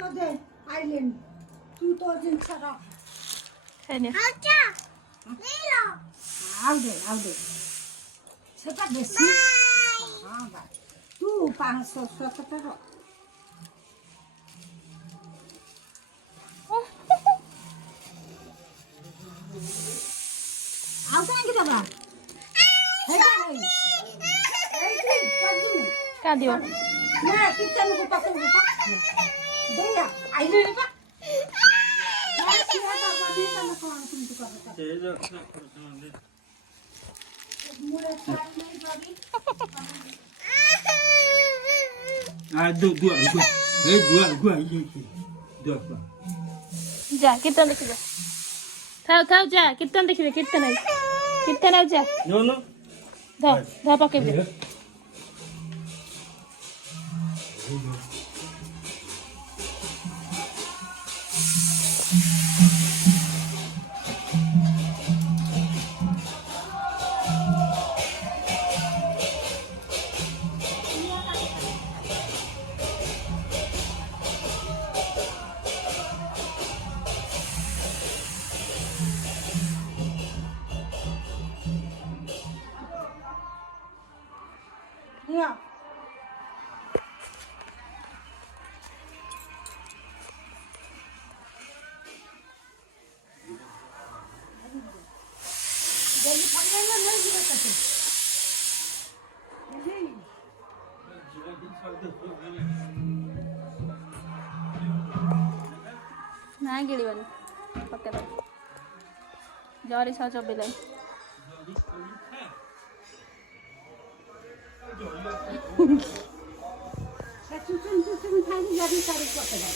चलो दे आइलैंड तू तो जिन सारा है ना अच्छा ले लो आओ दे सेटा बेसी हां बा तू 500 টাকা आओ काहे दबा का दियो ना किचन को पकड़ दे या आइलैंड का जा कीर्तन देखी जा थाओ जा कीर्तन देखी कीर्तन आई जा धा पके दे या जल्दी पकड़ ले नहीं गिरा सकते ना गिड़ीबनी पके दे जरी छ चबिलाई चुचुन खाली जरी सारी पकड़ दे